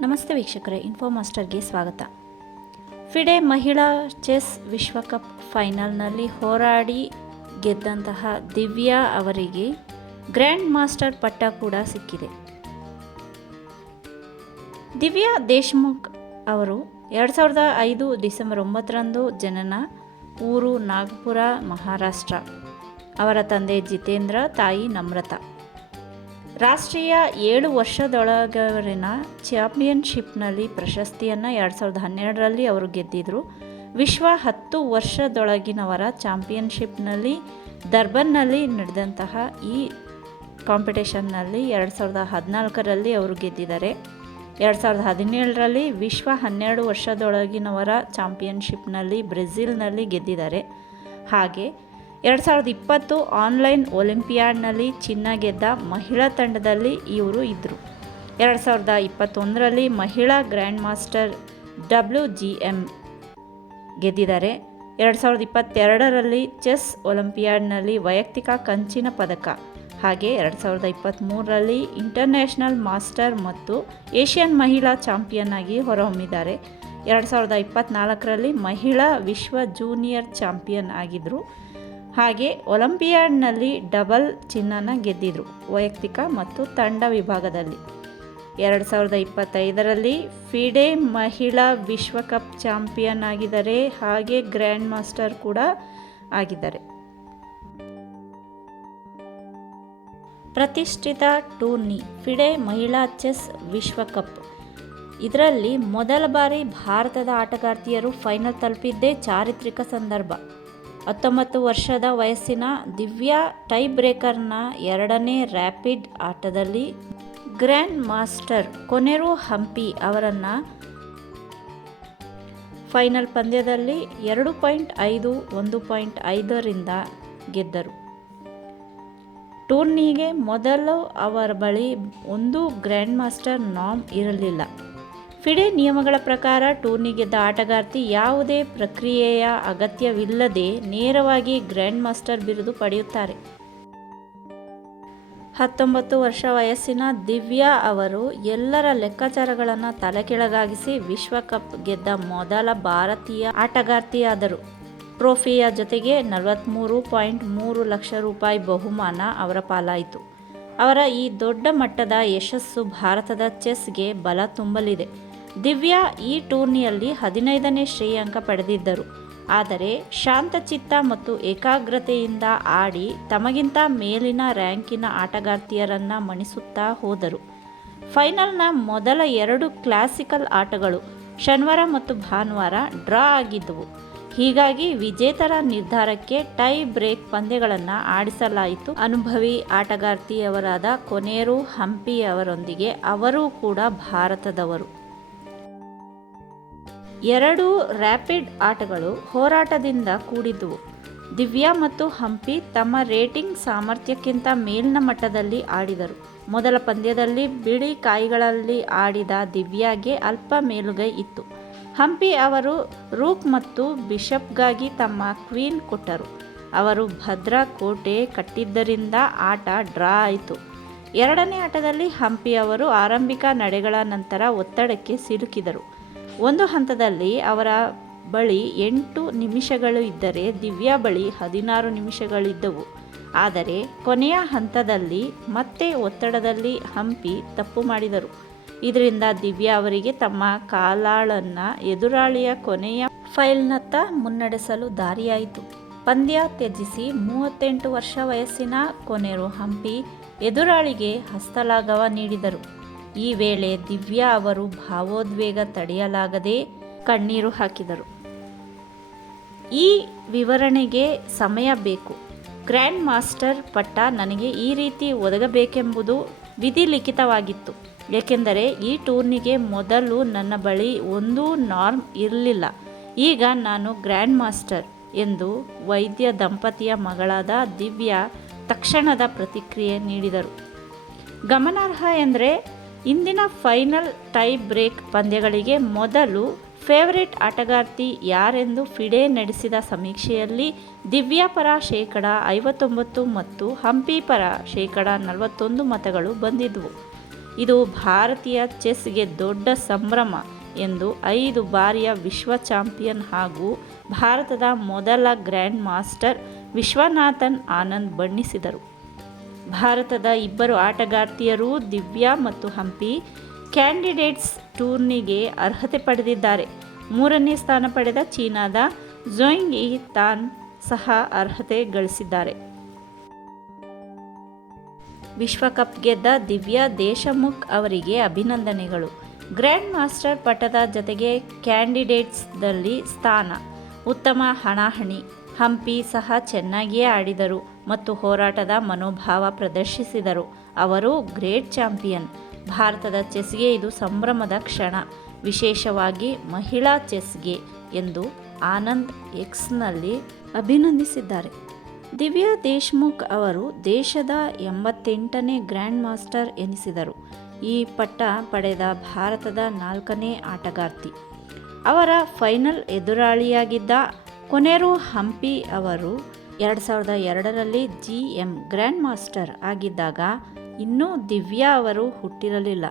ನಮಸ್ತೆ ವೀಕ್ಷಕರೇ ಇನ್ಫೋ ಮಾಸ್ಟರ್ಗೆ ಸ್ವಾಗತ. ಫಿಡೆ ಮಹಿಳಾ ಚೆಸ್ ವಿಶ್ವಕಪ್ ಫೈನಲ್ನಲ್ಲಿ ಹೋರಾಡಿ ಗೆದ್ದಂತಹ ದಿವ್ಯಾ ಅವರಿಗೆ ಗ್ರ್ಯಾಂಡ್ ಮಾಸ್ಟರ್ ಪಟ್ಟ ಕೂಡ ಸಿಕ್ಕಿದೆ. ದಿವ್ಯಾ ದೇಶ್ಮುಖ್ ಅವರು ಎರಡು ಸಾವಿರದ ಐದು ಡಿಸೆಂಬರ್ ಒಂಬತ್ತರಂದು ಜನನ ಊರು ನಾಗ್ಪುರ, ಮಹಾರಾಷ್ಟ್ರ. ಅವರ ತಂದೆ ಜಿತೇಂದ್ರ, ತಾಯಿ ನಮ್ರತಾ. ರಾಷ್ಟ್ರೀಯ ಏಳು ವರ್ಷದೊಳಗವರಿನ ಚಾಂಪಿಯನ್ಶಿಪ್ನಲ್ಲಿ ಪ್ರಶಸ್ತಿಯನ್ನು ಎರಡು ಸಾವಿರದ ಹನ್ನೆರಡರಲ್ಲಿ ಅವರು ಗೆದ್ದಿದ್ದರು ವಿಶ್ವ ಹತ್ತು ವರ್ಷದೊಳಗಿನವರ ಚಾಂಪಿಯನ್ಶಿಪ್ನಲ್ಲಿ ದರ್ಬನ್ನಲ್ಲಿ ನಡೆದಂತಹ ಈ ಕಾಂಪಿಟೇಷನ್ನಲ್ಲಿ ಎರಡು ಸಾವಿರದ ಹದಿನಾಲ್ಕರಲ್ಲಿ ಅವರು ಗೆದ್ದಿದ್ದಾರೆ. ಎರಡು ಸಾವಿರದ ಹದಿನೇಳರಲ್ಲಿ ವಿಶ್ವ ಹನ್ನೆರಡು ವರ್ಷದೊಳಗಿನವರ ಚಾಂಪಿಯನ್ಶಿಪ್ನಲ್ಲಿ ಬ್ರೆಜಿಲ್ನಲ್ಲಿ ಗೆದ್ದಿದ್ದಾರೆ. ಹಾಗೆ ಎರಡು ಸಾವಿರದ ಇಪ್ಪತ್ತು ಆನ್ಲೈನ್ ಒಲಿಂಪಿಯಾಡ್ನಲ್ಲಿ ಚಿನ್ನ ಗೆದ್ದ ಮಹಿಳಾ ತಂಡದಲ್ಲಿ ಇವರು ಇದ್ದರು ಎರಡು ಸಾವಿರದ ಇಪ್ಪತ್ತೊಂದರಲ್ಲಿ ಮಹಿಳಾ grand master W G M ಗೆದ್ದಿದ್ದಾರೆ. ಎರಡು ಸಾವಿರದ ಇಪ್ಪತ್ತೆರಡರಲ್ಲಿ ಚೆಸ್ ಒಲಿಂಪಿಯಾಡ್ನಲ್ಲಿ ವೈಯಕ್ತಿಕ ಕಂಚಿನ ಪದಕ. ಹಾಗೆ ಎರಡು ಸಾವಿರದ ಇಪ್ಪತ್ತ್ಮೂರರಲ್ಲಿ ಇಂಟರ್ನ್ಯಾಷನಲ್ ಮಾಸ್ಟರ್ ಮತ್ತು ಏಷ್ಯನ್ ಮಹಿಳಾ ಚಾಂಪಿಯನ್ ಆಗಿ ಹೊರಹೊಮ್ಮಿದ್ದಾರೆ. ಎರಡು ಸಾವಿರದ ಇಪ್ಪತ್ತ್ನಾಲ್ಕರಲ್ಲಿ ಮಹಿಳಾ ವಿಶ್ವ ಜೂನಿಯರ್ ಚಾಂಪಿಯನ್ ಆಗಿದ್ದರು ಹಾಗೆ ಒಲಂಪಿಯಾಡ್ನಲ್ಲಿ ಡಬಲ್ ಚಿನ್ನನ ಗೆದ್ದಿದ್ರು ವೈಯಕ್ತಿಕ ಮತ್ತು ತಂಡ ವಿಭಾಗದಲ್ಲಿ. ಎರಡು ಸಾವಿರದ ಇಪ್ಪತ್ತೈದರಲ್ಲಿ ಫಿಡೆ ಮಹಿಳಾ ವಿಶ್ವಕಪ್ ಚಾಂಪಿಯನ್ ಆಗಿದ್ದಾರೆ ಹಾಗೆ ಗ್ರ್ಯಾಂಡ್ ಮಾಸ್ಟರ್ ಕೂಡ ಆಗಿದ್ದಾರೆ. ಪ್ರತಿಷ್ಠಿತ ಟೂರ್ನಿ ಫಿಡೆ ಮಹಿಳಾ ಚೆಸ್ ವಿಶ್ವಕಪ್. ಇದರಲ್ಲಿ ಮೊದಲ ಬಾರಿ ಭಾರತದ ಆಟಗಾರ್ತಿಯರು ಫೈನಲ್ ತಲುಪಿದ್ದೇ ಚಾರಿತ್ರಿಕ ಸಂದರ್ಭ. ಹತ್ತೊಂಬತ್ತು ವರ್ಷದ ವಯಸ್ಸಿನ ದಿವ್ಯಾ ಟೈ ಬ್ರೇಕರ್ನ ಎರಡನೇ ರ್ಯಾಪಿಡ್ ಆಟದಲ್ಲಿ ಗ್ರ್ಯಾಂಡ್ ಮಾಸ್ಟರ್ ಕೊನೆರು ಹಂಪಿ ಅವರನ್ನು ಫೈನಲ್ ಪಂದ್ಯದಲ್ಲಿ ಎರಡು ಪಾಯಿಂಟ್ ಐದು, ಒಂದು ಪಾಯಿಂಟ್ ಐದರಿಂದ ಗೆದ್ದರು. ಟೂರ್ನಿಗೆ ಮೊದಲು ಅವರ ಬಳಿ ಒಂದು ಗ್ರ್ಯಾಂಡ್ ಮಾಸ್ಟರ್ ನಾಮ್ ಇರಲಿಲ್ಲ. ಫಿಡೆ ನಿಯಮಗಳ ಪ್ರಕಾರ ಟೂರ್ನಿ ಗೆದ್ದ ಆಟಗಾರ್ತಿ ಯಾವುದೇ ಪ್ರಕ್ರಿಯೆಯ ಅಗತ್ಯವಿಲ್ಲದೆ ನೇರವಾಗಿ ಗ್ರ್ಯಾಂಡ್ ಮಾಸ್ಟರ್ ಬಿರುದು ಪಡೆಯುತ್ತಾರೆ. ಹತ್ತೊಂಬತ್ತು ವರ್ಷ ವಯಸ್ಸಿನ ದಿವ್ಯಾ ಅವರು ಎಲ್ಲರ ಲೆಕ್ಕಾಚಾರಗಳನ್ನು ತಲೆಕೆಳಗಾಗಿಸಿ ವಿಶ್ವಕಪ್ ಗೆದ್ದ ಮೊದಲ ಭಾರತೀಯ ಆಟಗಾರ್ತಿಯಾದರು. ಟ್ರೋಫಿಯ ಜೊತೆಗೆ ನಲವತ್ತ್ಮೂರು ಪಾಯಿಂಟ್ ಮೂರು ಲಕ್ಷ ರೂಪಾಯಿ ಬಹುಮಾನ ಅವರ ಪಾಲಾಯಿತು. ಅವರ ಈ ದೊಡ್ಡ ಮಟ್ಟದ ಯಶಸ್ಸು ಭಾರತದ ಚೆಸ್ಗೆ ಬಲ ತುಂಬಲಿದೆ. ದಿವ್ಯಾ ಈ ಟೂರ್ನಿಯಲ್ಲಿ ಹದಿನೈದನೇ ಶ್ರೇಯಾಂಕ ಪಡೆದಿದ್ದರು. ಆದರೆ ಶಾಂತಚಿತ್ತ ಮತ್ತು ಏಕಾಗ್ರತೆಯಿಂದ ಆಡಿ ತಮಗಿಂತ ಮೇಲಿನ ರ್ಯಾಂಕಿನ ಆಟಗಾರ್ತಿಯರನ್ನು ಮಣಿಸುತ್ತಾ ಹೋದರು. ಫೈನಲ್ನ ಮೊದಲ ಎರಡು ಕ್ಲಾಸಿಕಲ್ ಆಟಗಳು ಶನಿವಾರ ಮತ್ತು ಭಾನುವಾರ ಡ್ರಾ ಆಗಿದ್ದವು. ಹೀಗಾಗಿ ವಿಜೇತರ ನಿರ್ಧಾರಕ್ಕೆ ಟೈ ಬ್ರೇಕ್ ಪಂದ್ಯಗಳನ್ನು ಆಡಿಸಲಾಯಿತು. ಅನುಭವಿ ಆಟಗಾರ್ತಿಯವರಾದ ಕೊನೇರು ಹಂಪಿಯವರೊಂದಿಗೆ ಅವರೂ ಕೂಡ ಭಾರತದವರು. ಎರಡು ರ್ಯಾಪಿಡ್ ಆಟಗಳು ಹೋರಾಟದಿಂದ ಕೂಡಿದ್ವು. ದಿವ್ಯಾ ಮತ್ತು ಹಂಪಿ ತಮ್ಮ ರೇಟಿಂಗ್ ಸಾಮರ್ಥ್ಯಕ್ಕಿಂತ ಮೇಲಿನ ಮಟ್ಟದಲ್ಲಿ ಆಡಿದರು. ಮೊದಲ ಪಂದ್ಯದಲ್ಲಿ ಬಿಳಿ ಕಾಯಿಗಳಲ್ಲಿ ಆಡಿದ ದಿವ್ಯಾಗೆ ಅಲ್ಪ ಮೇಲುಗೈ ಇತ್ತು. ಹಂಪಿ ಅವರು ರೂಕ್ ಮತ್ತು ಬಿಷಪ್ಗಾಗಿ ತಮ್ಮ ಕ್ವೀನ್ ಕೊಟ್ಟರು. ಅವರು ಭದ್ರಾ ಕೋಟೆ ಕಟ್ಟಿದ್ದರಿಂದ ಆಟ ಡ್ರಾ ಆಯಿತು. ಎರಡನೇ ಆಟದಲ್ಲಿ ಹಂಪಿ ಅವರು ಆರಂಭಿಕ ನಡೆಗಳ ನಂತರ ಒತ್ತಡಕ್ಕೆ ಸಿಲುಕಿದರು. ಒಂದು ಹಂತದಲ್ಲಿ ಅವರ ಬಳಿ ಎಂಟು ನಿಮಿಷಗಳು ಇದ್ದರೆ ದಿವ್ಯಾ ಬಳಿ ಹದಿನಾರು ನಿಮಿಷಗಳಿದ್ದವು ಆದರೆ ಕೊನೆಯ ಹಂತದಲ್ಲಿ ಮತ್ತೆ ಒತ್ತಡದಲ್ಲಿ ಹಂಪಿ ತಪ್ಪು ಮಾಡಿದರು. ಇದರಿಂದ ದಿವ್ಯಾ ಅವರಿಗೆ ತಮ್ಮ ಕಾಲಾಳನ್ನು ಎದುರಾಳಿಯ ಕೊನೆಯ ಫೈಲ್ನತ್ತ ಮುನ್ನಡೆಸಲು ದಾರಿಯಾಯಿತು. ಪಂದ್ಯ ತ್ಯಜಿಸಿ ಮೂವತ್ತೆಂಟು ವರ್ಷ ವಯಸ್ಸಿನ ಕೊನೆರು ಹಂಪಿ ಎದುರಾಳಿಗೆ ಹಸ್ತಲಾಘವ ನೀಡಿದರು. ಈ ವೇಳೆ ದಿವ್ಯಾ ಅವರು ಭಾವೋದ್ವೇಗ ತಡೆಯಲಾಗದೆ ಕಣ್ಣೀರು ಹಾಕಿದರು. ಈ ವಿವರಣೆಗೆ ಸಮಯ ಬೇಕು. ಗ್ರ್ಯಾಂಡ್ ಮಾಸ್ಟರ್ ಪಟ್ಟ ನನಗೆ ಈ ರೀತಿ ಒದಗಬೇಕೆಂಬುದು ವಿಧಿಲಿಖಿತವಾಗಿತ್ತು ಏಕೆಂದರೆ ಈ ಟೂರ್ನಿಗೆ ಮೊದಲು ನನ್ನ ಬಳಿ ಒಂದೂ ನಾರ್ಮ್ ಇರಲಿಲ್ಲ. ಈಗ ನಾನು ಗ್ರ್ಯಾಂಡ್ ಮಾಸ್ಟರ್ ಎಂದು ವೈದ್ಯ ದಂಪತಿಯ ಮಗಳಾದ ದಿವ್ಯಾ ತಕ್ಷಣದ ಪ್ರತಿಕ್ರಿಯೆ ನೀಡಿದರು. ಗಮನಾರ್ಹ ಎಂದರೆ ಇಂದಿನ ಫೈನಲ್ ಟೈ ಬ್ರೇಕ್ ಪಂದ್ಯಗಳಿಗೆ ಮೊದಲು ಫೇವರೇಟ್ ಆಟಗಾರ್ತಿ ಯಾರೆಂದು ಫಿಡೆ ನಡೆಸಿದ ಸಮೀಕ್ಷೆಯಲ್ಲಿ ದಿವ್ಯಾ ಪರ ಶೇಕಡ ಐವತ್ತೊಂಬತ್ತು ಮತ್ತು ಹಂಪಿ ಪರ ಶೇಕಡ ನಲವತ್ತೊಂದು ಮತಗಳು ಬಂದಿದ್ವು. ಇದು ಭಾರತೀಯ ಚೆಸ್ಗೆ ದೊಡ್ಡ ಸಂಭ್ರಮ ಎಂದು ಐದು ಬಾರಿಯ ವಿಶ್ವ ಚಾಂಪಿಯನ್ ಹಾಗೂ ಭಾರತದ ಮೊದಲ ಗ್ರ್ಯಾಂಡ್ ಮಾಸ್ಟರ್ ವಿಶ್ವನಾಥನ್ ಆನಂದ್ ಬಣ್ಣಿಸಿದರು. ಭಾರತದ ಇಬ್ಬರು ಆಟಗಾರ್ತಿಯರು ದಿವ್ಯಾ ಮತ್ತು ಹಂಪಿ ಕ್ಯಾಂಡಿಡೇಟ್ಸ್ ಟೂರ್ನಿಗೆ ಅರ್ಹತೆ ಪಡೆದಿದ್ದಾರೆ. ಮೂರನೇ ಸ್ಥಾನ ಪಡೆದ ಚೀನಾದ ಝೊಯಿಂಗ್ ಇ ತಾನ್ ಸಹ ಅರ್ಹತೆ ಗಳಿಸಿದ್ದಾರೆ. ವಿಶ್ವಕಪ್ ಗೆದ್ದ ದಿವ್ಯಾ ದೇಶಮುಖ್ ಅವರಿಗೆ ಅಭಿನಂದನೆಗಳು. ಗ್ರ್ಯಾಂಡ್ ಮಾಸ್ಟರ್ ಪಟದ ಜತೆಗೆ ಕ್ಯಾಂಡಿಡೇಟ್ಸ್ದಲ್ಲಿ ಸ್ಥಾನ, ಉತ್ತಮ ಹಣಾಹಣಿ. ಹಂಪಿ ಸಹ ಚೆನ್ನಾಗಿಯೇ ಆಡಿದರು ಮತ್ತು ಹೋರಾಟದ ಮನೋಭಾವ ಪ್ರದರ್ಶಿಸಿದರು. ಅವರು ಗ್ರೇಟ್ ಚಾಂಪಿಯನ್. ಭಾರತದ ಚೆಸ್ಗೆ ಇದು ಸಂಭ್ರಮದ ಕ್ಷಣ. ವಿಶೇಷವಾಗಿ ಮಹಿಳಾ ಚೆಸ್ಗೆ ಎಂದು ಆನಂದ್ ಎಕ್ಸ್ನಲ್ಲಿ ಅಭಿನಂದಿಸಿದ್ದಾರೆ. ದಿವ್ಯಾ ದೇಶ್ಮುಖ್ ಅವರು ದೇಶದ ಎಂಬತ್ತೆಂಟನೇ ಗ್ರ್ಯಾಂಡ್ ಮಾಸ್ಟರ್ ಎನಿಸಿದರು. ಈ ಪಟ್ಟ ಪಡೆದ ಭಾರತದ ನಾಲ್ಕನೇ ಆಟಗಾರ್ತಿ. ಅವರ ಫೈನಲ್ ಎದುರಾಳಿಯಾಗಿದ್ದ ಕೊನೆರು ಹಂಪಿ ಅವರು ಎರಡು ಸಾವಿರದ ಎರಡರಲ್ಲಿ ಜಿ ಎಂ ಗ್ರ್ಯಾಂಡ್ ಮಾಸ್ಟರ್ ಆಗಿದ್ದಾಗ ಇನ್ನೂ ದಿವ್ಯಾ ಅವರು ಹುಟ್ಟಿರಲಿಲ್ಲ.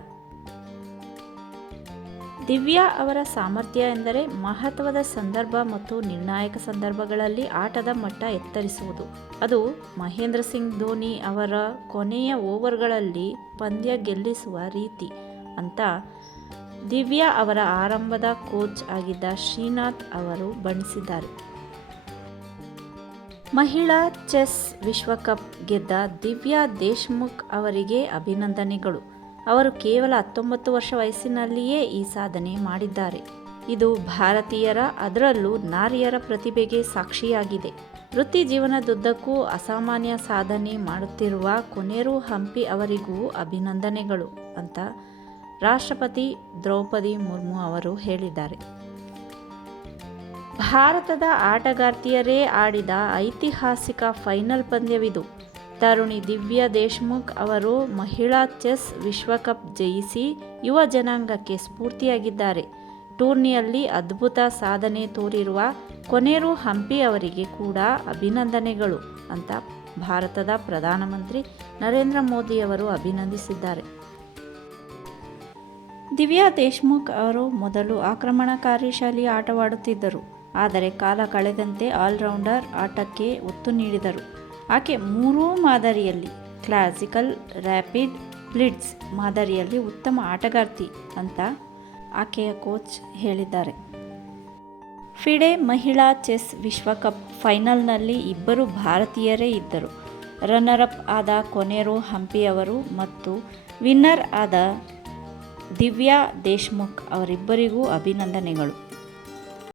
ದಿವ್ಯಾ ಅವರ ಸಾಮರ್ಥ್ಯ ಎಂದರೆ ಮಹತ್ವದ ಸಂದರ್ಭ ಮತ್ತು ನಿರ್ಣಾಯಕ ಸಂದರ್ಭಗಳಲ್ಲಿ ಆಟದ ಮಟ್ಟ ಎತ್ತರಿಸುವುದು. ಅದು ಮಹೇಂದ್ರ ಸಿಂಗ್ ಧೋನಿ ಅವರ ಕೊನೆಯ ಓವರ್ಗಳಲ್ಲಿ ಪಂದ್ಯ ಗೆಲ್ಲಿಸುವ ರೀತಿ ಅಂತ ದಿವ್ಯಾ ಅವರ ಆರಂಭದ ಕೋಚ್ ಆಗಿದ್ದ ಶ್ರೀನಾಥ್ ಅವರು ಬಣ್ಣಿಸಿದ್ದಾರೆ. ಮಹಿಳಾ ಚೆಸ್ ವಿಶ್ವಕಪ್ ಗೆದ್ದ ದಿವ್ಯಾ ದೇಶ್ಮುಖ್ ಅವರಿಗೆ ಅಭಿನಂದನೆಗಳು. ಅವರು ಕೇವಲ ಹತ್ತೊಂಬತ್ತು ವರ್ಷ ವಯಸ್ಸಿನಲ್ಲಿಯೇ ಈ ಸಾಧನೆ ಮಾಡಿದ್ದಾರೆ. ಇದು ಭಾರತೀಯರ, ಅದರಲ್ಲೂ ನಾರಿಯರ ಪ್ರತಿಭೆಗೆ ಸಾಕ್ಷಿಯಾಗಿದೆ. ವೃತ್ತಿ ಜೀವನದುದ್ದಕ್ಕೂ ಅಸಾಮಾನ್ಯ ಸಾಧನೆ ಮಾಡುತ್ತಿರುವ ಕೊನೆರು ಹಂಪಿ ಅವರಿಗೂ ಅಭಿನಂದನೆಗಳು ಅಂತ ರಾಷ್ಟ್ರಪತಿ ದ್ರೌಪದಿ ಮುರ್ಮು ಅವರು ಹೇಳಿದ್ದಾರೆ. ಭಾರತದ ಆಟಗಾರ್ತಿಯರೇ ಆಡಿದ ಐತಿಹಾಸಿಕ ಫೈನಲ್ ಪಂದ್ಯವಿದು. ತರುಣಿ ದಿವ್ಯಾ ದೇಶ್ಮುಖ್ ಅವರು ಮಹಿಳಾ ಚೆಸ್ ವಿಶ್ವಕಪ್ ಜಯಿಸಿ ಯುವ ಜನಾಂಗಕ್ಕೆ ಸ್ಫೂರ್ತಿಯಾಗಿದ್ದಾರೆ. ಟೂರ್ನಿಯಲ್ಲಿ ಅದ್ಭುತ ಸಾಧನೆ ತೋರಿರುವ ಕೊನೆರು ಹಂಪಿ ಅವರಿಗೆ ಕೂಡ ಅಭಿನಂದನೆಗಳು ಅಂತ ಭಾರತದ ಪ್ರಧಾನಮಂತ್ರಿ ನರೇಂದ್ರ ಮೋದಿಯವರು ಅಭಿನಂದಿಸಿದ್ದಾರೆ. ದಿವ್ಯಾ ದೇಶ್ಮುಖ್ ಅವರು ಮೊದಲು ಆಕ್ರಮಣಕಾರಿ ಶೈಲಿ ಆಟವಾಡುತ್ತಿದ್ದರು, ಆದರೆ ಕಾಲ ಕಳೆದಂತೆ ಆಲ್ರೌಂಡರ್ ಆಟಕ್ಕೆ ಒತ್ತು ನೀಡಿದರು. ಆಕೆ ಮೂರೂ ಮಾದರಿಯಲ್ಲಿ, ಕ್ಲಾಸಿಕಲ್, ರ್ಯಾಪಿಡ್, ಬ್ಲಿಡ್ಸ್ ಮಾದರಿಯಲ್ಲಿ ಉತ್ತಮ ಆಟಗಾರ್ತಿ ಅಂತ ಆಕೆಯ ಕೋಚ್ ಹೇಳಿದ್ದಾರೆ. ಫಿಡೆ ಮಹಿಳಾ ಚೆಸ್ ವಿಶ್ವಕಪ್ ಫೈನಲ್ನಲ್ಲಿ ಇಬ್ಬರು ಭಾರತೀಯರೇ ಇದ್ದರು. ರನ್ನರ್ ಅಪ್ ಆದ ಕೊನೆರು ಹಂಪಿಯವರು ಮತ್ತು ವಿನ್ನರ್ ಆದ ದಿವ್ಯಾ ದೇಶ್ಮುಖ್ ಅವರಿಬ್ಬರಿಗೂ ಅಭಿನಂದನೆಗಳು.